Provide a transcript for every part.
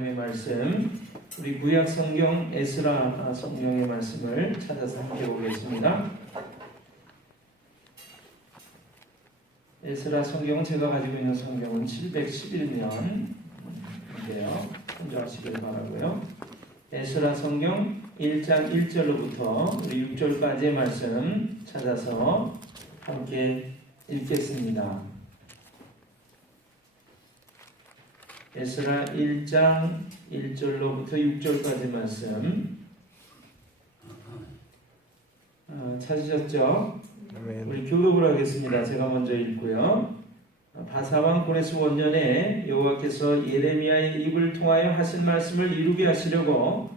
말씀, 우리 구약 성경 에스라 성경의 말씀을 찾아서 함께 보겠습니다. 에스라 성경은 제가 가지고 있는 성경은 711년인데요. 참조하시길 바라고요. 에스라 성경 1장 1절로부터 우리 6절까지의 말씀 찾아서 함께 읽겠습니다. 에스라 1장 1절로부터 6절까지 말씀 찾으셨죠? 우리 교독을 하겠습니다. 제가 먼저 읽고요. 바사왕 고레스 원년에 여호와께서 예레미야의 입을 통하여 하신 말씀을 이루게 하시려고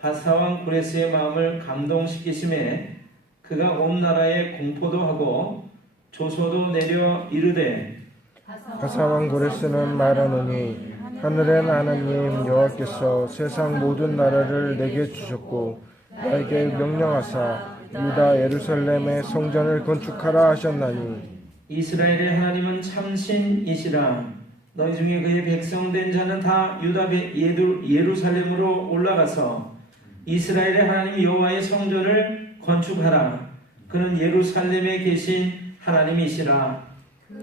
바사왕 고레스의 마음을 감동시키심에 그가 온 나라에 공포도 하고 조소도 내려 이르되 바사왕 고레스는 말하노니 하늘의 하나님 여호와께서 세상 모든 나라를 내게 주셨고 나에게 명령하사 유다 예루살렘의 성전을 건축하라 하셨나니 이스라엘의 하나님은 참신이시라. 너희 중에 그의 백성된 자는 다 유다 예루살렘으로 올라가서 이스라엘의 하나님 여호와의 성전을 건축하라. 그는 예루살렘에 계신 하나님이시라.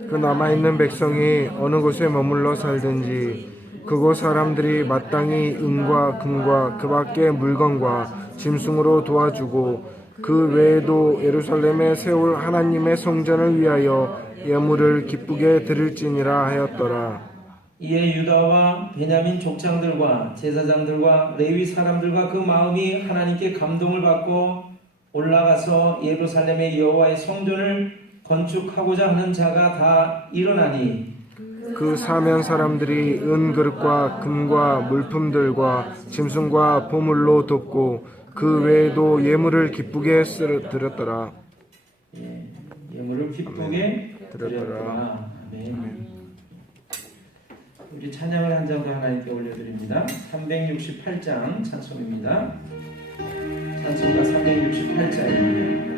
그 남아있는 백성이 어느 곳에 머물러 살든지 그곳 사람들이 마땅히 은과 금과 그 밖의 물건과 짐승으로 도와주고 그 외에도 예루살렘에 세울 하나님의 성전을 위하여 예물을 기쁘게 드릴지니라 하였더라. 이에 유다와 베냐민 족장들과 제사장들과 레위 사람들과 그 마음이 하나님께 감동을 받고 올라가서 예루살렘의 여호와의 성전을 건축하고자 하는 자가 다 일어나니 그 사면 사람들이 은 그릇과 금과 물품들과 짐승과 보물로 돕고 그 외에도 예물을 기쁘게 드렸더라. 예물을 기쁘게 드렸더라. 아멘. 우리 찬양을 한 장 더 하나님께 올려드립니다. 368장 찬송입니다. 찬송가 368장입니다.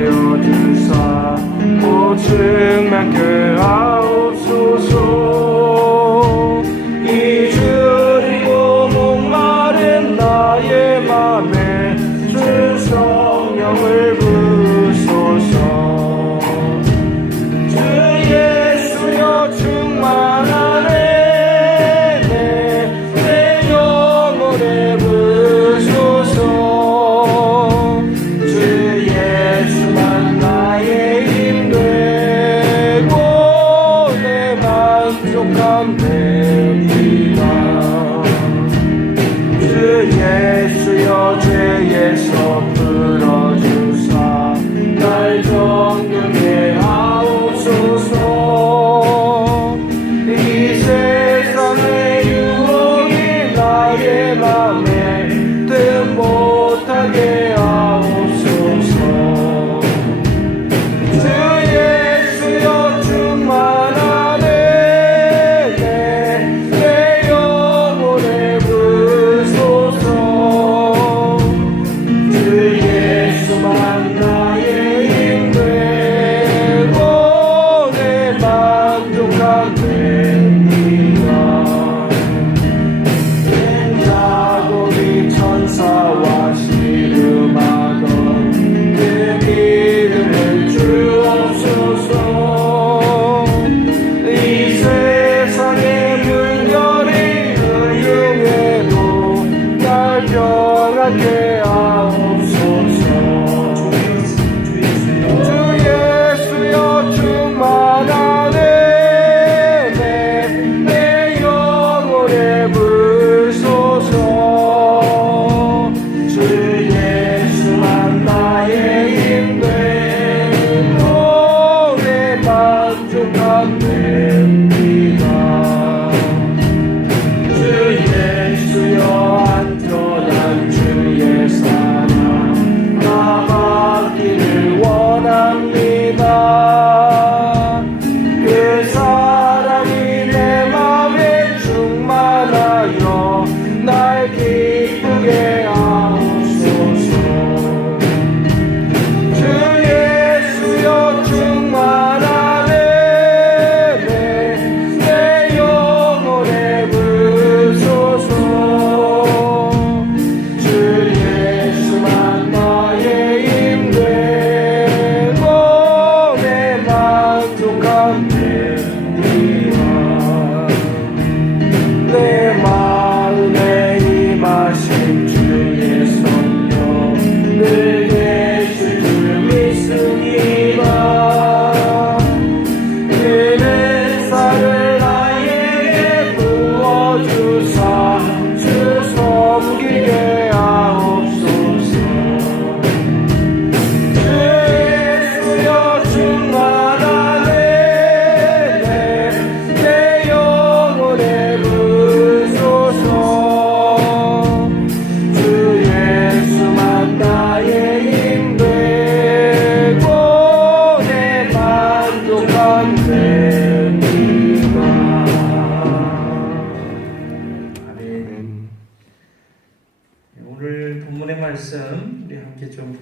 내려주사 오증만케 하옵소서 이 주리고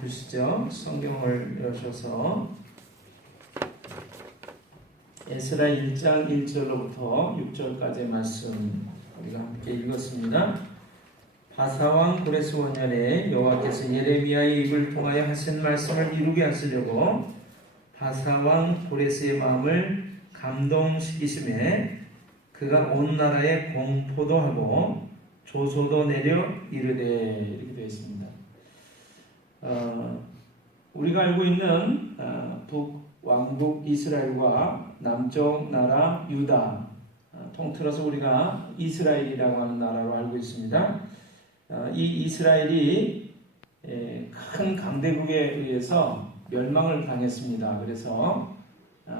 보시죠. 성경을 여셔서 에스라 1장 1절로부터 6절까지의 말씀 우리가 함께 읽었습니다. 바사왕 고레스 원년에 여호와께서 예레미야의 입을 통하여 하신 말씀을 이루게 하시려고 바사왕 고레스의 마음을 감동시키심에 그가 온 나라에 공포도 하고 조소도 내려 이르되, 이렇게 되어 있습니다. 우리가 알고 있는 북왕국 이스라엘과 남쪽 나라 유다, 통틀어서 우리가 이스라엘이라고 하는 나라로 알고 있습니다. 이 이스라엘이 큰 강대국에 의해서 멸망을 당했습니다. 그래서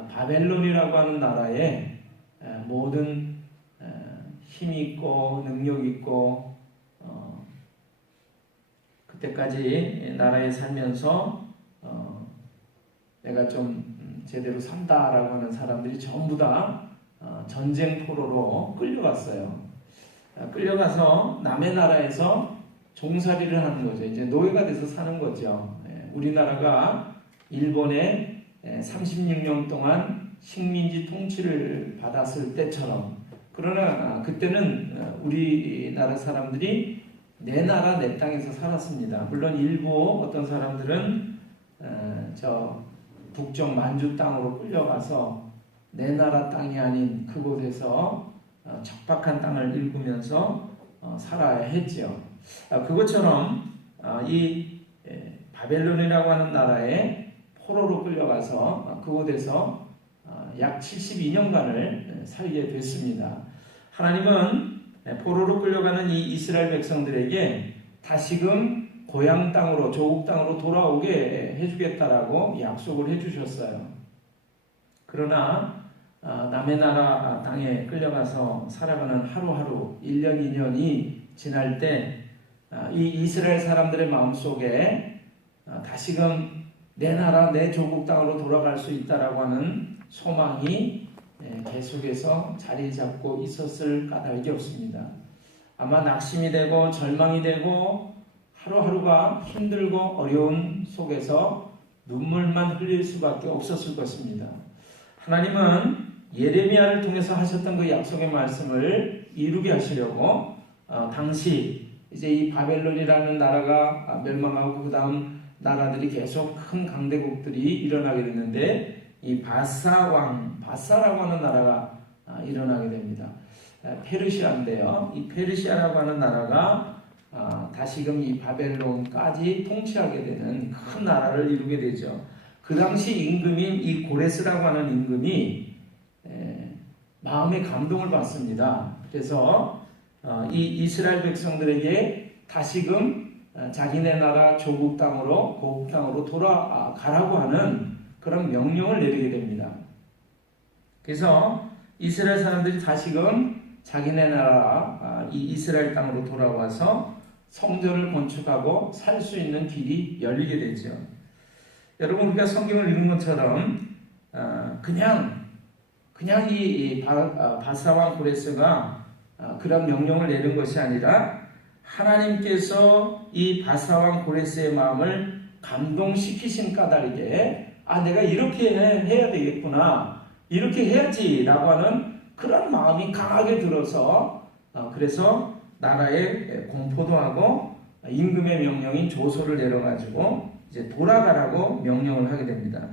바벨론이라고 하는 나라에 모든 힘이 있고 능력 있고 그때까지 나라에 살면서 내가 좀 제대로 산다라고 하는 사람들이 전부 다 전쟁 포로로 끌려갔어요. 끌려가서 남의 나라에서 종살이를 하는 거죠. 이제 노예가 돼서 사는 거죠. 우리나라가 일본의 36년 동안 식민지 통치를 받았을 때처럼, 그러나 그때는 우리나라 사람들이 내 나라 내 땅에서 살았습니다. 물론 일부 어떤 사람들은 저 북쪽 만주 땅으로 끌려가서 내 나라 땅이 아닌 그곳에서 척박한 땅을 일구면서 살아야 했죠. 그것처럼 이 바벨론이라고 하는 나라에 포로로 끌려가서 그곳에서 약 72년간을 살게 됐습니다. 하나님은 포로로 끌려가는 이 이스라엘 백성들에게 다시금 고향 땅으로, 조국 땅으로 돌아오게 해주겠다라고 약속을 해주셨어요. 그러나 남의 나라 땅에 끌려가서 살아가는 하루하루 1년, 2년이 지날 때 이 이스라엘 사람들의 마음속에 다시금 내 나라, 내 조국 땅으로 돌아갈 수 있다라고 하는 소망이 계속해서 자리 잡고 있었을 까닭이 없습니다. 아마 낙심이 되고 절망이 되고 하루하루가 힘들고 어려운 속에서 눈물만 흘릴 수밖에 없었을 것입니다. 하나님은 예레미야를 통해서 하셨던 그 약속의 말씀을 이루게 하시려고 당시 이제 이 바벨론이라는 나라가 멸망하고 그 다음 나라들이 계속 큰 강대국들이 일어나게 됐는데 이 바사라고 하는 나라가 일어나게 됩니다. 페르시아인데요. 이 페르시아라고 하는 나라가 다시금 이 바벨론까지 통치하게 되는 큰 나라를 이루게 되죠. 그 당시 임금인 이 고레스라고 하는 임금이 마음의 감동을 받습니다. 그래서 이 이스라엘 백성들에게 다시금 자기네 나라 조국 땅으로, 고국 땅으로 돌아가라고 하는 그런 명령을 내리게 됩니다. 그래서 이스라엘 사람들이 다시금 자기네 나라 이 이스라엘 땅으로 돌아와서 성전을 건축하고 살 수 있는 길이 열리게 되죠. 여러분, 우리가 성경을 읽는 것처럼 그냥 이 바사왕 고레스가 그런 명령을 내린 것이 아니라 하나님께서 이 바사왕 고레스의 마음을 감동시키신 까닭에 내가 이렇게 해야 되겠구나, 이렇게 해야지라고 하는 그런 마음이 강하게 들어서 그래서 나라에 공포도 하고 임금의 명령인 조소를 내려가지고 이제 돌아가라고 명령을 하게 됩니다.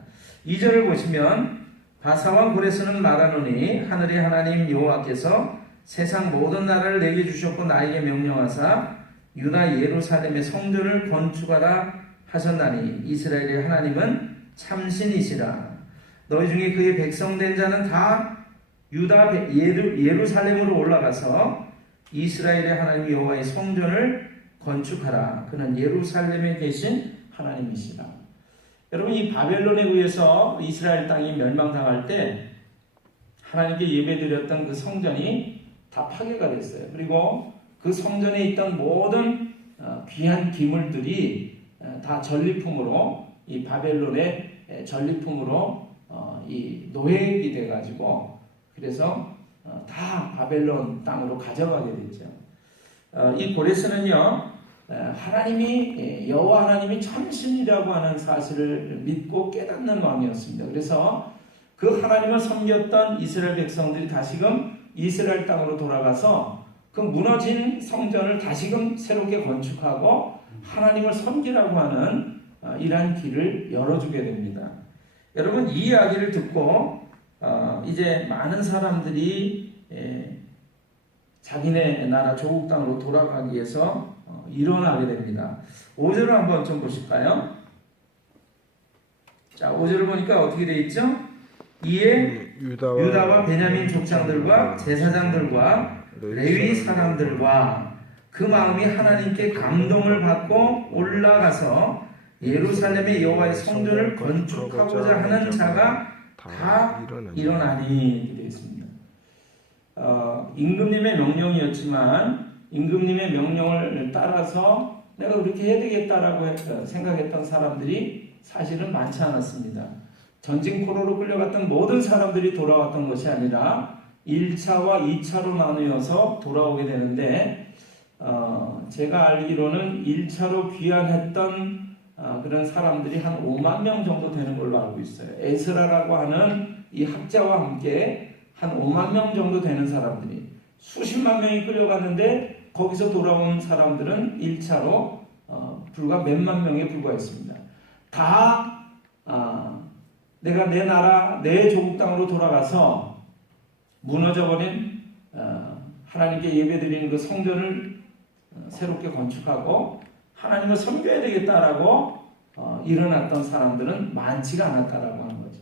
2절을 보시면 바사왕 고레스는 말하노니 하늘의 하나님 여호와께서 세상 모든 나라를 내게 주셨고 나에게 명령하사 유다 예루살렘의 성전을 건축하라 하셨나니 이스라엘의 하나님은 참신이시라. 너희 중에 그의 백성된 자는 다 유다 예루살렘으로 올라가서 이스라엘의 하나님 여호와의 성전을 건축하라. 그는 예루살렘에 계신 하나님이시라. 여러분, 이 바벨론에 의해서 이스라엘 땅이 멸망당할 때 하나님께 예배드렸던 그 성전이 다 파괴가 됐어요. 그리고 그 성전에 있던 모든 귀한 기물들이 다 전리품으로, 이 바벨론의 전리품으로 이 노예가 돼가지고 그래서 다 바벨론 땅으로 가져가게 됐죠. 이 고레스는요, 하나님이 여호와 하나님이 참신이라고 하는 사실을 믿고 깨닫는 왕이었습니다. 그래서 그 하나님을 섬겼던 이스라엘 백성들이 다시금 이스라엘 땅으로 돌아가서 그 무너진 성전을 다시금 새롭게 건축하고 하나님을 섬기라고 하는 이러한 길을 열어주게 됩니다. 여러분, 이 이야기를 듣고 이제 많은 사람들이 자기네 나라 조국 땅으로 돌아가기 위해서 일어나게 됩니다. 5절을 한번 좀 보실까요? 자, 5절을 보니까 어떻게 되어 있죠? 이에 유다와 베냐민 족장들과 제사장들과 레위 사람들과 그 마음이 하나님께 감동을 받고 올라가서 예루살렘의 여호와의 성전을 건축하고자 하는 자가 다 일어나니 되어 있습니다. 임금님의 명령이었지만 임금님의 명령을 따라서 내가 그렇게 해야 되겠다라고 생각했던 사람들이 사실은 많지 않았습니다. 전징포로로 끌려갔던 모든 사람들이 돌아왔던 것이 아니라 1차와 2차로 나누어서 돌아오게 되는데 제가 알기로는 1차로 귀환했던 그런 사람들이 한 5만 명 정도 되는 걸로 알고 있어요. 에스라라고 하는 이 학자와 함께 한 5만 명 정도 되는 사람들이 수십만 명이 끌려갔는데 거기서 돌아온 사람들은 1차로 불과 몇만 명에 불과했습니다. 다 내가 내 나라 내 조국 땅으로 돌아가서 무너져버린 하나님께 예배드리는 그 성전을 새롭게 건축하고 하나님을 섬겨야 되겠다라고 일어났던 사람들은 많지가 않았다라고 하는 거죠.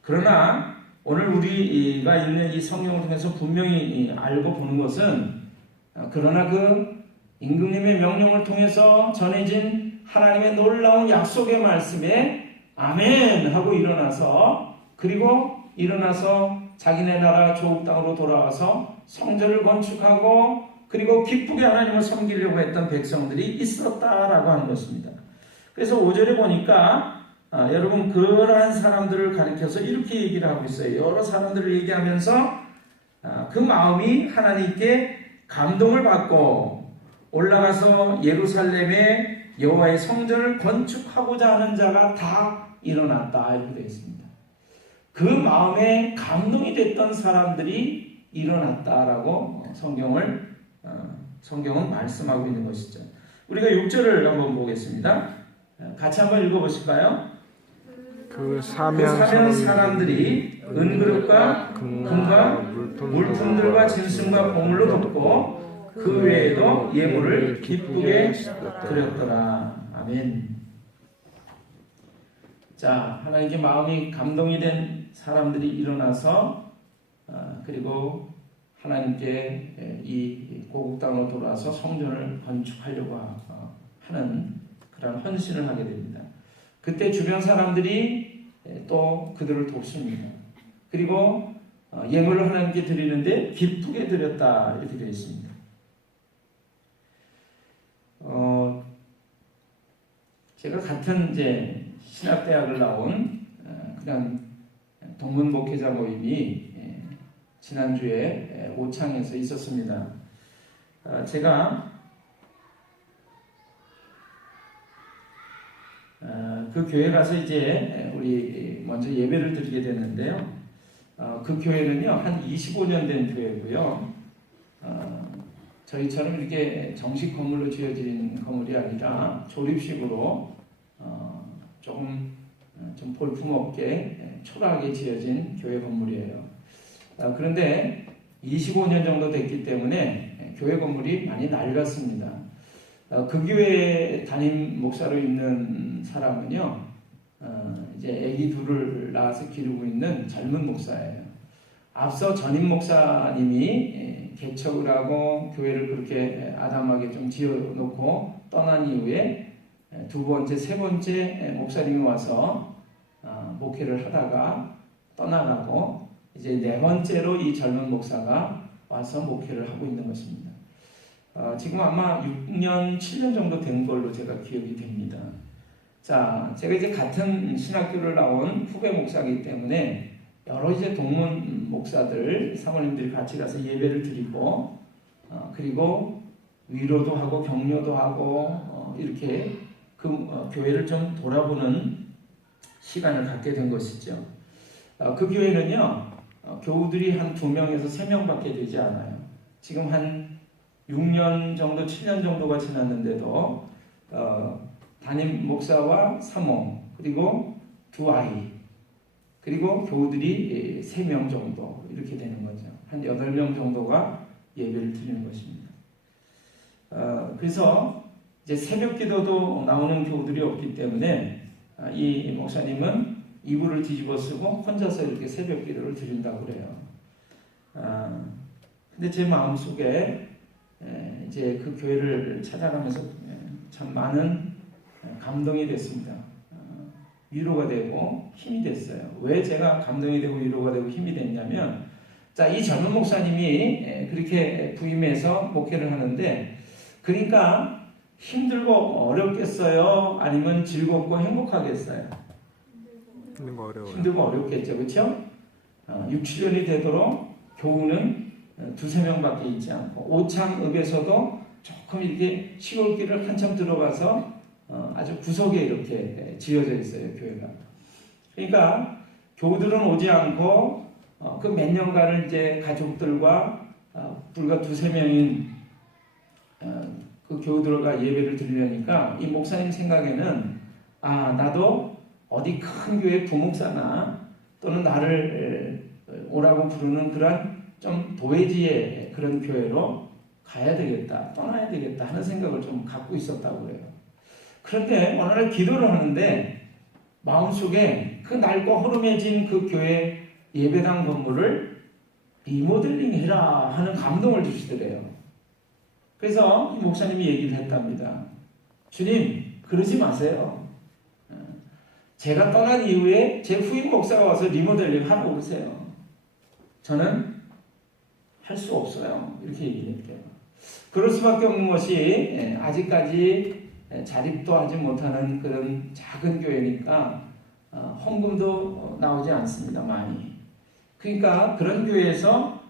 그러나 오늘 우리가 읽는 이 성경을 통해서 분명히 알고 보는 것은 그러나 그 임금님의 명령을 통해서 전해진 하나님의 놀라운 약속의 말씀에 아멘 하고 일어나서 그리고 일어나서 자기네 나라 조국 땅으로 돌아와서 성전을 건축하고 그리고 기쁘게 하나님을 섬기려고 했던 백성들이 있었다라고 하는 것입니다. 그래서 5절에 보니까 여러분 그러한 사람들을 가리켜서 이렇게 얘기를 하고 있어요. 여러 사람들을 얘기하면서 그 마음이 하나님께 감동을 받고 올라가서 예루살렘의 여호와의 성전을 건축하고자 하는 자가 다 일어났다 이렇게 되어 있습니다. 그 마음에 감동이 됐던 사람들이 일어났다라고 성경은 말씀하고 있는 것이죠. 우리가 6절을 한번 보겠습니다. 같이 한번 읽어보실까요? 그 사면 사람들이 은그릇과 금과 물품들과 짐승과 보물로 덮고 그 외에도 예물을 기쁘게 드렸더라. 아멘. 자, 하나님께 마음이 감동이 된 사람들이 일어나서 그리고 하나님께 이 고국 땅으로 돌아와서 성전을 건축하려고 하는 그런 헌신을 하게 됩니다. 그때 주변 사람들이 또 그들을 돕습니다. 그리고 예물을 하나님께 드리는데 기쁘게 드렸다 이렇게 되어 있습니다. 제가 같은 이제 신학대학을 나온 그런 동문 목회자 모임이 지난주에 오창에서 있었습니다. 제가 그 교회 가서 이제 우리 먼저 예배를 드리게 됐는데요. 그 교회는요 한 25년 된 교회고요. 저희처럼 이렇게 정식 건물로 지어진 건물이 아니라 조립식으로 좀 볼품없게 초라하게 지어진 교회 건물이에요. 그런데 25년 정도 됐기 때문에 교회 건물이 많이 낡았습니다. 그 교회 담임 목사로 있는 사람은요, 이제 아기 둘을 낳아서 기르고 있는 젊은 목사예요. 앞서 전임 목사님이 개척을 하고 교회를 그렇게 아담하게 좀 지어놓고 떠난 이후에 두 번째, 세 번째 목사님이 와서 목회를 하다가 떠나가고 이제 네 번째로 이 젊은 목사가 와서 목회를 하고 있는 것입니다. 지금 아마 6년, 7년 정도 된 걸로 제가 기억이 됩니다. 자, 제가 이제 같은 신학교를 나온 후배 목사이기 때문에 여러 이제 동문 목사들, 사모님들이 같이 가서 예배를 드리고, 그리고 위로도 하고 격려도 하고 이렇게 교회를 좀 돌아보는 시간을 갖게 된 것이죠. 그 교회는요, 교우들이 한 2명에서 3명밖에 되지 않아요. 지금 한 6년 정도, 7년 정도가 지났는데도 담임 목사와 사모, 그리고 2아이, 그리고 교우들이 3명 정도 이렇게 되는 거죠. 한 8명 정도가 예배를 드리는 것입니다. 그래서 이제 새벽 기도도 나오는 교우들이 없기 때문에 이 목사님은 이불을 뒤집어 쓰고 혼자서 이렇게 새벽 기도를 드린다고 그래요. 근데 제 마음속에 이제 그 교회를 찾아가면서 참 많은 감동이 됐습니다. 위로가 되고 힘이 됐어요. 왜 제가 감동이 되고 위로가 되고 힘이 됐냐면, 자, 이 젊은 목사님이 그렇게 부임해서 목회를 하는데, 그러니까 힘들고 어렵겠어요? 아니면 즐겁고 행복하겠어요? 힘들고 어렵겠죠. 그렇죠? 6, 7년이 되도록 교우는 2-3명밖에 있지 않고, 오창읍에서도 조금 이렇게 시골길을 한참 들어가서 아주 구석에 이렇게 지어져 있어요, 교회가. 그러니까 교우들은 오지 않고 그 몇 년간을 이제 가족들과 불과 2-3명인 그 교우들과 예배를 드리려니까 이 목사님 생각에는 나도 어디 큰 교회 부목사나 또는 나를 오라고 부르는 그런 좀 도회지의 그런 교회로 가야 되겠다, 떠나야 되겠다 하는 생각을 좀 갖고 있었다고 그래요. 그런데 어느 날 기도를 하는데 마음속에 그 낡고 허름해진 그 교회 예배당 건물을 리모델링 해라 하는 감동을 주시더래요. 그래서 이 목사님이 얘기를 했답니다. 주님, 그러지 마세요. 제가 떠난 이후에 제 후임 목사가 와서 리모델링 하라고 그러세요. 저는 할 수 없어요. 이렇게 얘기했대요. 그럴 수밖에 없는 것이 아직까지 자립도 하지 못하는 그런 작은 교회니까 헌금도 나오지 않습니다. 많이. 그러니까 그런 교회에서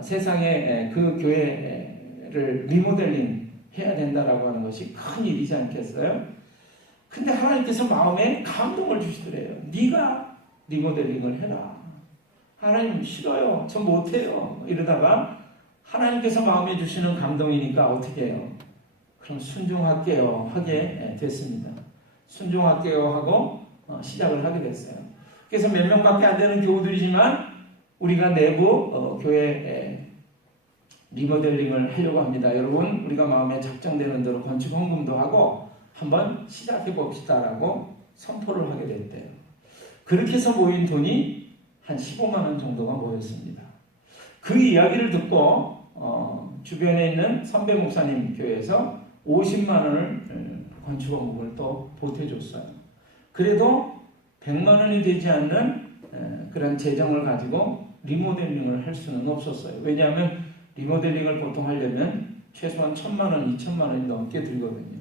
세상에 그 교회를 리모델링 해야 된다라고 하는 것이 큰 일이지 않겠어요? 근데 하나님께서 마음에 감동을 주시더래요. 네가 리모델링을 해라. 하나님 싫어요. 저 못해요. 이러다가 하나님께서 마음에 주시는 감동이니까 어떻게 해요? 그럼 순종할게요 하게 됐습니다. 순종할게요 하고 시작을 하게 됐어요. 그래서 몇 명밖에 안 되는 교우들이지만 우리가 내부 교회 리모델링을 하려고 합니다. 여러분, 우리가 마음에 작정되는 대로 건축 헌금도 하고 한번 시작해 봅시다라고 선포를 하게 됐대요. 그렇게 해서 모인 돈이 한 15만 원 정도가 모였습니다. 그 이야기를 듣고 주변에 있는 선배 목사님 교회에서 50만 원을 건축 헌금을 또 보태줬어요. 그래도 100만 원이 되지 않는 그런 재정을 가지고 리모델링을 할 수는 없었어요. 왜냐하면 리모델링을 보통 하려면 최소한 1,000만 원, 2,000만 원이 넘게 들거든요.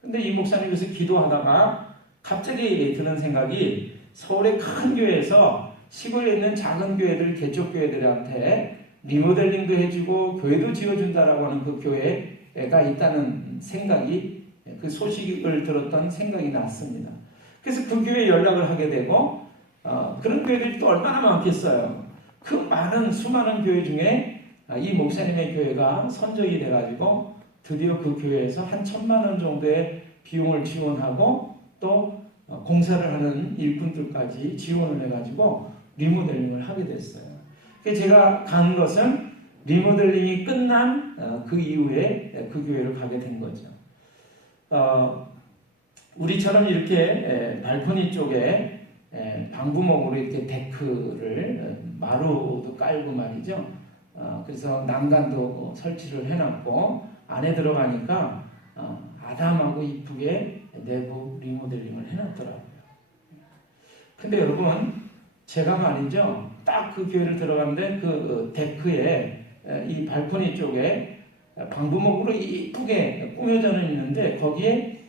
근데 이 목사님께서 기도하다가 갑자기 드는 생각이 서울의 큰 교회에서 시골에 있는 작은 교회들, 개척교회들한테 리모델링도 해주고 교회도 지어준다라고 하는 그 교회가 있다는 생각이, 그 소식을 들었던 생각이 났습니다. 그래서 그 교회에 연락을 하게 되고 그런 교회들이 또 얼마나 많겠어요. 그 많은 수많은 교회 중에 이 목사님의 교회가 선정이 돼가지고 드디어 그 교회에서 한 1,000만 원 정도의 비용을 지원하고 또 공사를 하는 일꾼들까지 지원을 해가지고 리모델링을 하게 됐어요. 그래서 제가 간 것은 리모델링이 끝난 그 이후에 그 교회를 가게 된 거죠. 우리처럼 이렇게 발코니 쪽에 방부목으로 이렇게 데크를 마루도 깔고 말이죠. 그래서 난간도 설치를 해놨고 안에 들어가니까 아담하고 이쁘게 내부 리모델링을 해놨더라고요. 근데 여러분, 제가 말이죠, 딱 그 교회를 들어갔는데 그 데크에 이 발코니 쪽에 방부목으로 이쁘게 꾸며져 있는데 거기에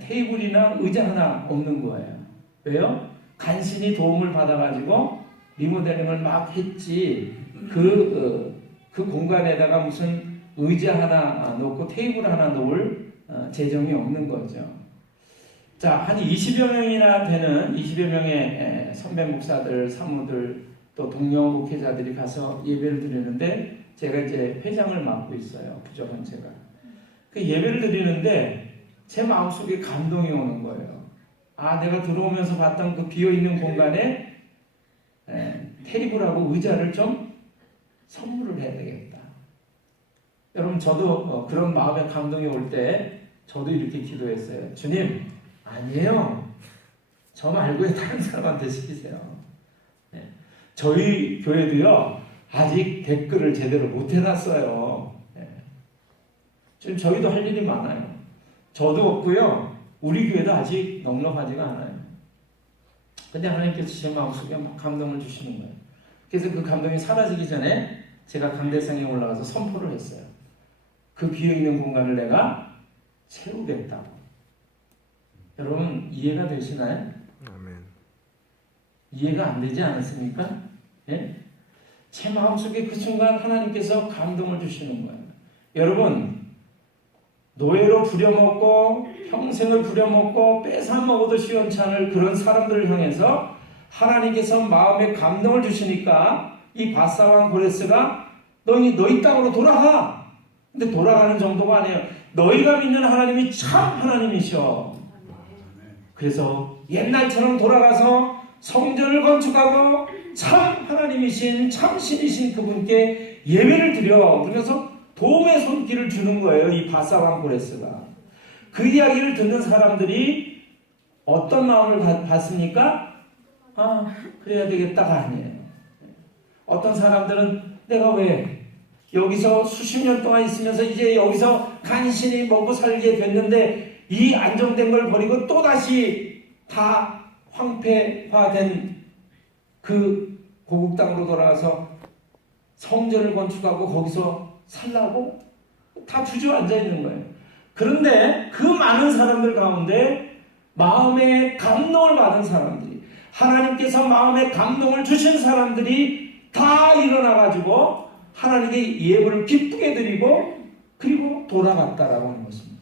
테이블이나 의자 하나 없는 거예요. 왜요? 간신히 도움을 받아가지고 리모델링을 막 했지 그 공간에다가 무슨 의자 하나 놓고 테이블 하나 놓을 재정이 없는 거죠. 자, 한 20여 명이나 되는 20여 명의 선배 목사들, 사무들, 또 동료 목회자들이 가서 예배를 드리는데 제가 이제 회장을 맡고 있어요. 부족한 제가. 그 예배를 드리는데 제 마음속에 감동이 오는 거예요. 아, 내가 들어오면서 봤던 그 비어있는 공간에 테이블하고 의자를 좀 선물을 해야 되겠다. 여러분, 저도 그런 마음의 감동이 올 때 저도 이렇게 기도했어요. 주님, 아니에요. 저 말고 다른 사람한테 시키세요. 네. 저희 교회도요, 아직 댓글을 제대로 못 해놨어요. 네. 지금 저희도 할 일이 많아요. 저도 없고요, 우리 교회도 아직 넉넉하지가 않아요. 근데 하나님께서 제 마음속에 막 감동을 주시는 거예요. 그래서 그 감동이 사라지기 전에 제가 강대상에 올라가서 선포를 했어요. 그 비어있는 공간을 내가 채우겠다고. 여러분, 이해가 되시나요? 아멘. 이해가 안 되지 않았습니까? 예? 제 마음속에 그 순간 하나님께서 감동을 주시는 거예요. 여러분, 노예로 부려먹고 평생을 부려먹고 뺏어 먹어도 시원찮을 그런 사람들을 향해서 하나님께서 마음에 감동을 주시니까 이 바사왕 고레스가 너희 땅으로 돌아가. 근데 돌아가는 정도가 아니에요. 너희가 믿는 하나님이 참 하나님이셔. 그래서 옛날처럼 돌아가서 성전을 건축하고 참 하나님이신 참 신이신 그분께 예배를 드려. 그래서 도움의 손길을 주는 거예요. 이 바사왕 고레스가. 그 이야기를 듣는 사람들이 어떤 마음을 받습니까? 아, 그래야 되겠다가 아니에요. 어떤 사람들은 내가 왜 여기서 수십 년 동안 있으면서 이제 여기서 간신히 먹고 살게 됐는데 이 안정된 걸 버리고 또다시 다 황폐화된 그 고국 땅으로 돌아가서 성전을 건축하고 거기서 살라고 다 주저앉아 있는 거예요. 그런데 그 많은 사람들 가운데 마음에 감동을 받은 사람들이, 하나님께서 마음에 감동을 주신 사람들이 다 일어나가지고 하나님께 예물을 기쁘게 드리고 그리고 돌아갔다라고 하는 것입니다.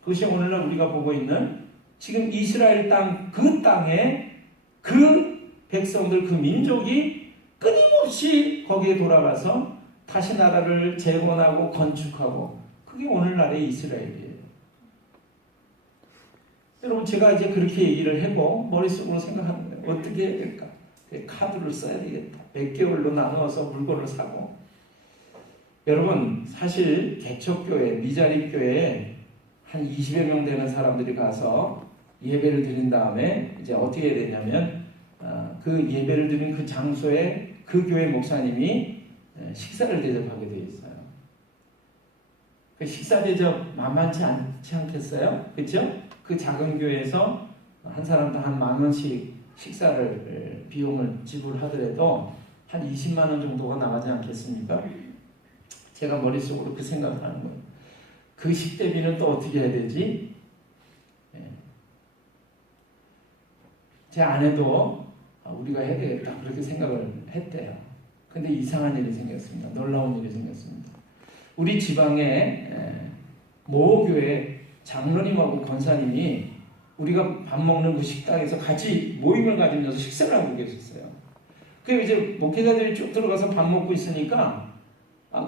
그것이 오늘날 우리가 보고 있는 지금 이스라엘 땅, 그 땅에 그 백성들, 그 민족이 끊임없이 거기에 돌아가서 다시 나라를 재건하고 건축하고, 그게 오늘날의 이스라엘이에요. 여러분, 제가 이제 그렇게 얘기를 하고 머릿속으로 생각하는 거예요. 어떻게 해야 될까? 카드를 써야 되겠다. 몇 개월로 나누어서 물건을 사고. 여러분, 사실 개척교회, 미자립교회에 한 20여 명 되는 사람들이 가서 예배를 드린 다음에 이제 어떻게 해야 되냐면 그 예배를 드린 그 장소에 그 교회 목사님이 식사를 대접하게 되어 있어요. 그 식사 대접 만만치 않지 않겠어요? 그렇죠? 그 작은 교회에서 한 사람당 한 10,000원씩 식사를 비용을 지불하더라도 한 20만 원 정도가 나가지 않겠습니까? 제가 머릿속으로 그 생각을 하는 거예요. 그 식대비는 또 어떻게 해야 되지? 제 아내도 우리가 해야 되겠다 그렇게 생각을 했대요. 근데 이상한 일이 생겼습니다. 놀라운 일이 생겼습니다. 우리 지방에 모 교회 장로님하고 권사님이 우리가 밥 먹는 그 식당에서 같이 모임을 가지면서 식사를 하고 계셨어요. 그 이제 목회자들이 쭉 들어가서 밥 먹고 있으니까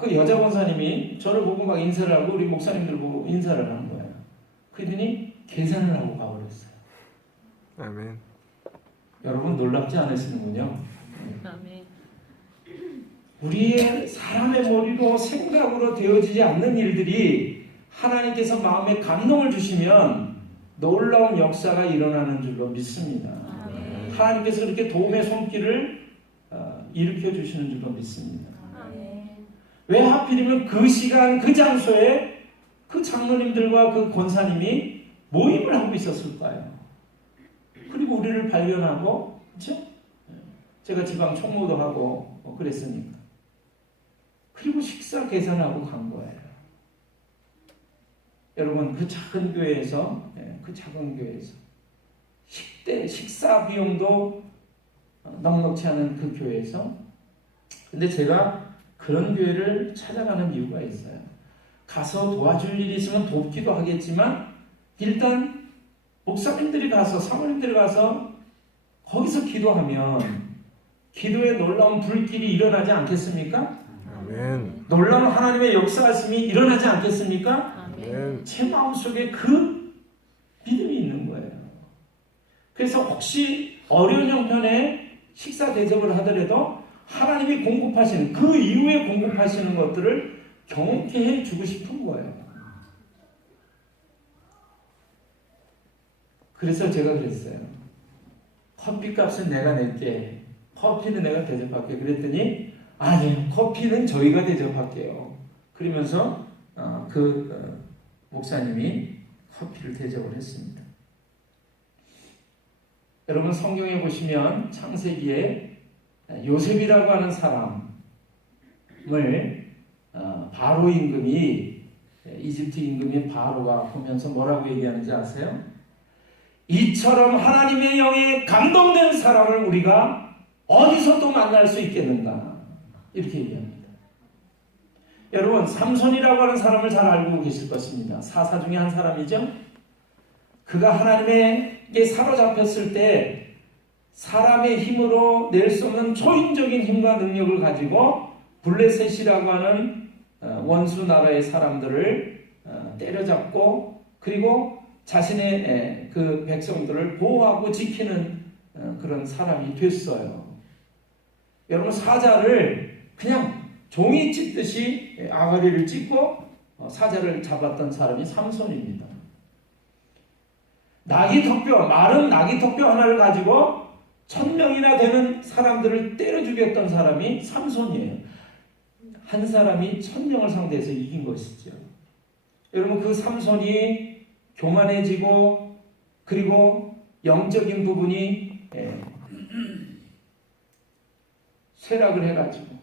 그 여자 권사님이 저를 보고 막 인사를 하고 우리 목사님들 보고 인사를 하는 거예요. 그러더니 계산을 하고 가버렸어요. 아멘. 여러분, 놀랍지 않으시는군요. 아멘. 우리의 사람의 머리로 생각으로 되어지지 않는 일들이 하나님께서 마음에 감동을 주시면 놀라운 역사가 일어나는 줄로 믿습니다. 아멘. 하나님께서 그렇게 도움의 손길을 일으켜 주시는 줄로 믿습니다. 아멘. 왜 하필이면 그 시간 그 장소에 그 장로님들과 그 권사님이 모임을 하고 있었을까요? 그리고 우리를 발견하고, 그렇죠? 제가 지방 총무도 하고 그랬으니까. 그리고 식사 계산하고 간 거예요. 여러분, 그 작은 교회에서, 식사 비용도 넉넉치 않은 그 교회에서, 근데 제가 그런 교회를 찾아가는 이유가 있어요. 가서 도와줄 일이 있으면 돕기도 하겠지만 일단 목사님들이 가서 사모님들이 가서 거기서 기도하면 기도에 놀라운 불길이 일어나지 않겠습니까? 아멘. 놀라운 하나님의 역사하심이 일어나지 않겠습니까? 아멘. 제 마음속에 그 믿음이 있는 거예요. 그래서 혹시 어려운 형편의 식사 대접을 하더라도 하나님이 공급하시는 그 이후에 공급하시는 것들을 경험케 해주고 싶은 거예요. 그래서 제가 그랬어요. 커피값은 내가 낼게. 커피는 내가 대접할게. 그랬더니 아니요, 커피는 저희가 대접할게요. 그러면서 목사님이 커피를 대접을 했습니다. 여러분 성경에 보시면 창세기에 요셉이라고 하는 사람을 바로 임금이 이집트 임금인 바로가 보면서 뭐라고 얘기하는지 아세요? 이처럼 하나님의 영에 감동된 사람을 우리가 어디서 또 만날 수 있겠는가? 이렇게 얘기합니다. 여러분 삼손이라고 하는 사람을 잘 알고 계실 것입니다. 사사 중에 한 사람이죠. 그가 하나님에게 사로잡혔을 때 사람의 힘으로 낼 수 없는 초인적인 힘과 능력을 가지고 블레셋이라고 하는 원수 나라의 사람들을 때려잡고 그리고 자신의 그 백성들을 보호하고 지키는 그런 사람이 됐어요. 여러분 사자를 그냥 종이 찢듯이 아가리를 찢고 사자를 잡았던 사람이 삼손입니다. 마른 나귀 턱뼈 하나를 가지고 1000명이나 되는 사람들을 때려 죽였던 사람이 삼손이에요. 한 사람이 1000명을 상대해서 이긴 것이죠. 여러분 그 삼손이 교만해지고 그리고 영적인 부분이 쇠락을 해가지고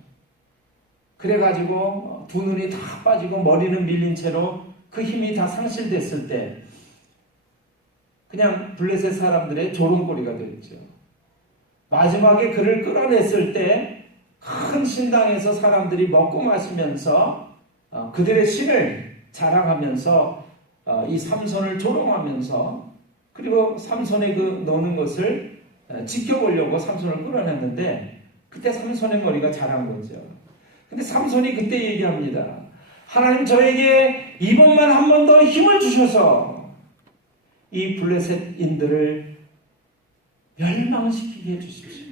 그래가지고 두 눈이 다 빠지고 머리는 밀린 채로 그 힘이 다 상실됐을 때 그냥 블레셋 사람들의 조롱거리가 되었죠. 마지막에 그를 끌어냈을 때 큰 신당에서 사람들이 먹고 마시면서 그들의 신을 자랑하면서 이 삼손을 조롱하면서 그리고 삼손의 그 노는 것을 지켜보려고 삼손을 끌어냈는데 그때 삼손의 머리가 자란 거죠. 근데 삼손이 그때 얘기합니다. 하나님 저에게 이번만 한 번 더 힘을 주셔서 이 블레셋인들을 멸망시키게 해주십시오.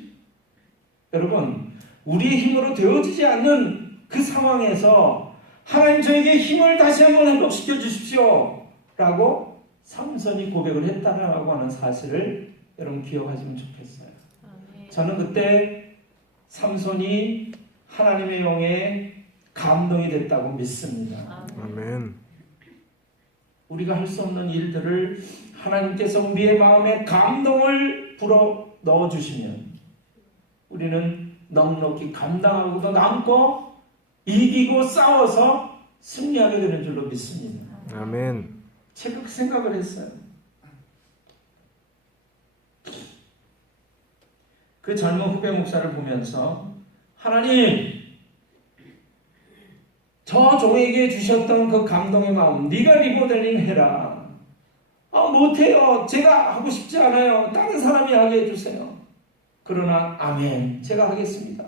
여러분 우리의 힘으로 되어지지 않는 그 상황에서 하나님 저에게 힘을 다시 한번 회복시켜 주십시오 라고 삼손이 고백을 했다라고 하는 사실을 여러분 기억하시면 좋겠어요. 저는 그때 삼손이 하나님의 영에 감동이 됐다고 믿습니다. 아멘. 우리가 할 수 없는 일들을 하나님께서 우리의 마음에 감동을 불어 넣어주시면 우리는 넉넉히 감당하고도 남고 이기고 싸워서 승리하게 되는 줄로 믿습니다. 아멘. 제가 그 생각을 했어요. 그 젊은 후배 목사를 보면서 하나님 저 종에게 주셨던 그 감동의 마음 네가 리모델링 해라. 못해요. 제가 하고 싶지 않아요. 다른 사람이 하게 해주세요. 그러나 아멘 제가 하겠습니다.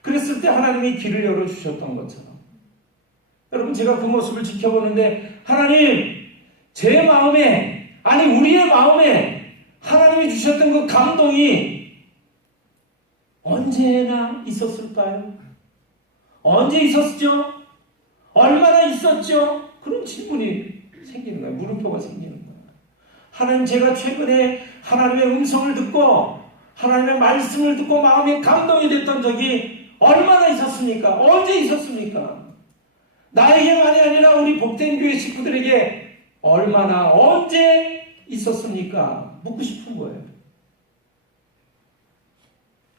그랬을 때 하나님이 길을 열어주셨던 것처럼 여러분 제가 그 모습을 지켜보는데 하나님 제 마음에 아니 우리의 마음에 하나님이 주셨던 그 감동이 언제나 있었을까요? 언제 있었죠? 얼마나 있었죠? 그런 질문이 생기는 거예요. 물음표가 생기는 거예요. 하나님 제가 최근에 하나님의 음성을 듣고 하나님의 말씀을 듣고 마음에 감동이 됐던 적이 얼마나 있었습니까? 언제 있었습니까? 나에게만이 아니라 우리 복된 교회 식구들에게 얼마나 언제 있었습니까? 묻고 싶은 거예요.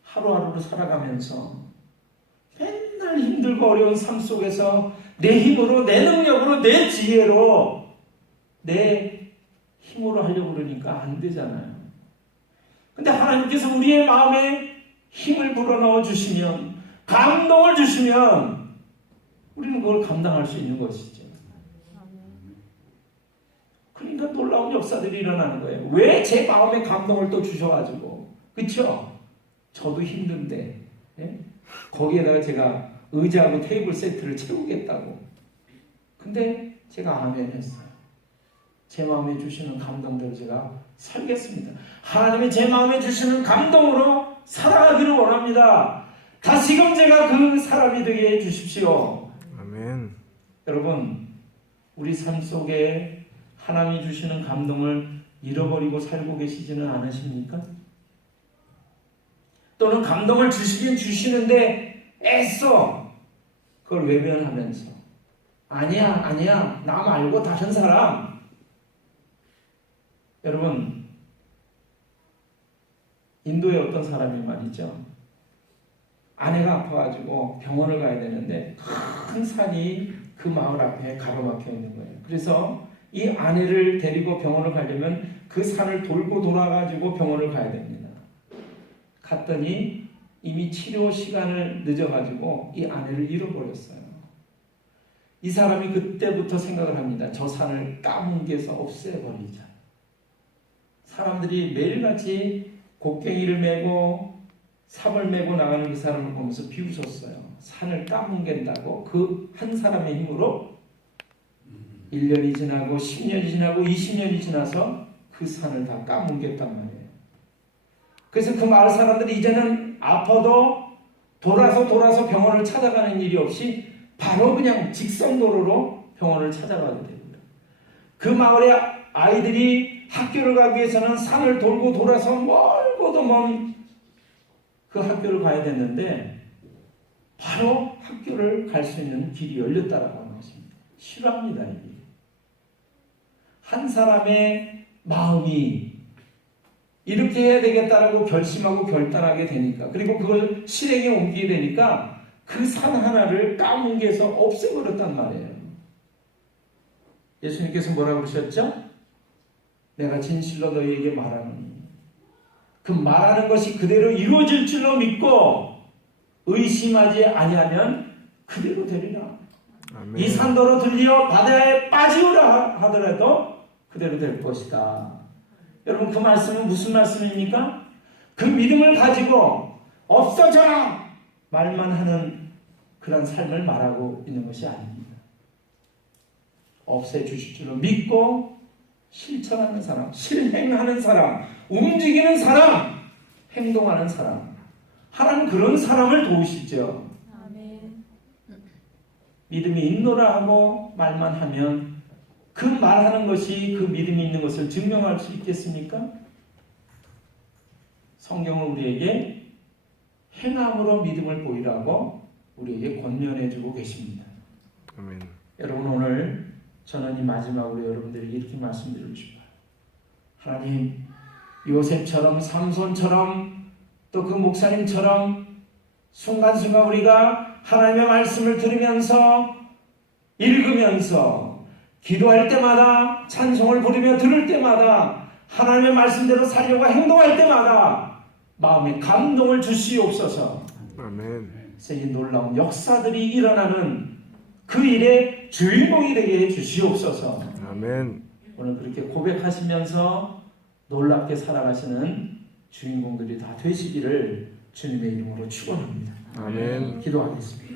하루하루를 살아가면서 맨날 힘들고 어려운 삶 속에서 내 힘으로 내 능력으로 내 지혜로 내 힘으로 하려고 그러니까 안 되잖아요. 근데 하나님께서 우리의 마음에 힘을 불어넣어 주시면 감동을 주시면 우리는 그걸 감당할 수 있는 것이죠. 그러니까 놀라운 역사들이 일어나는 거예요. 왜 제 마음에 감동을 또 주셔가지고, 그렇죠? 저도 힘든데, 예? 거기에다가 제가 의자하고 테이블 세트를 채우겠다고. 근데 제가 아멘 했어요. 제 마음에 주시는 감동대로 제가 살겠습니다. 하나님이 제 마음에 주시는 감동으로 살아가기를 원합니다. 다시금 제가 그 사람이 되게 해주십시오. 아멘. 여러분, 우리 삶 속에 하나님이 주시는 감동을 잃어버리고 살고 계시지는 않으십니까? 또는 감동을 주시긴 주시는데 애써 그걸 외면하면서 아니야 나 말고 다른 사람. 여러분, 인도의 어떤 사람이 말이죠, 아내가 아파가지고 병원을 가야 되는데 큰 산이 그 마을 앞에 가로막혀 있는 거예요. 그래서 이 아내를 데리고 병원을 가려면 그 산을 돌고 돌아가지고 병원을 가야 됩니다. 갔더니 이미 치료 시간을 늦어가지고 이 아내를 잃어버렸어요. 이 사람이 그때부터 생각을 합니다. 저 산을 까뭉개서 없애버리자. 사람들이 매일같이 곡괭이를 메고 삽을 메고 나가는 그 사람을 보면서 비웃었어요. 산을 까뭉갠다고? 그 한 사람의 힘으로 1년이 지나고 10년이 지나고 20년이 지나서 그 산을 다 까뭉갰단 말이에요. 그래서 그 마을 사람들이 이제는 아파도 돌아서 병원을 찾아가는 일이 없이 바로 그냥 직선도로로 병원을 찾아가게 됩니다. 그 마을의 아이들이 학교를 가기 위해서는 산을 돌고 돌아서 멀고도 먼 그 학교를 가야 됐는데 바로 학교를 갈 수 있는 길이 열렸다라고 하는 것입니다. 실화입니다. 이게. 한 사람의 마음이 이렇게 해야 되겠다라고 결심하고 결단하게 되니까, 그리고 그걸 실행에 옮기게 되니까 그 산 하나를 까뭉개서 없애버렸단 말이에요. 예수님께서 뭐라고 그러셨죠? 내가 진실로 너희에게 말하노니 그 말하는 것이 그대로 이루어질 줄로 믿고 의심하지 아니하면 그대로 되리라. 아멘. 이 산도로 들려 바다에 빠지오라 하더라도 그대로 될 것이다. 여러분, 그 말씀은 무슨 말씀입니까? 그 믿음을 가지고 없어져라 말만 하는 그런 삶을 말하고 있는 것이 아닙니다. 없애주실 줄로 믿고 실천하는 사람, 실행하는 사람, 움직이는 사람, 행동하는 사람, 하나님 그런 사람을 도우시죠. 아멘. 믿음이 있노라 하고 말만 하면 그 말하는 것이 그 믿음이 있는 것을 증명할 수 있겠습니까? 성경은 우리에게 행함으로 믿음을 보이라고 우리에게 권면해주고 계십니다. 아멘. 여러분, 오늘 저는 이 마지막으로 여러분들에게 이렇게 말씀드리고 싶어요. 하나님, 요셉처럼 삼손처럼 또 그 목사님처럼 순간순간 우리가 하나님의 말씀을 들으면서 읽으면서 기도할 때마다 찬송을 부르며 들을 때마다 하나님의 말씀대로 살려고 행동할 때마다 마음에 감동을 주시옵소서. 아멘. 그래서 이 놀라운 역사들이 일어나는 그 일의 주인공이 되게 해 주시옵소서. 아멘. 오늘 그렇게 고백하시면서 놀랍게 살아가시는 주인공들이 다 되시기를 주님의 이름으로 축원합니다. 아멘. 기도하겠습니다.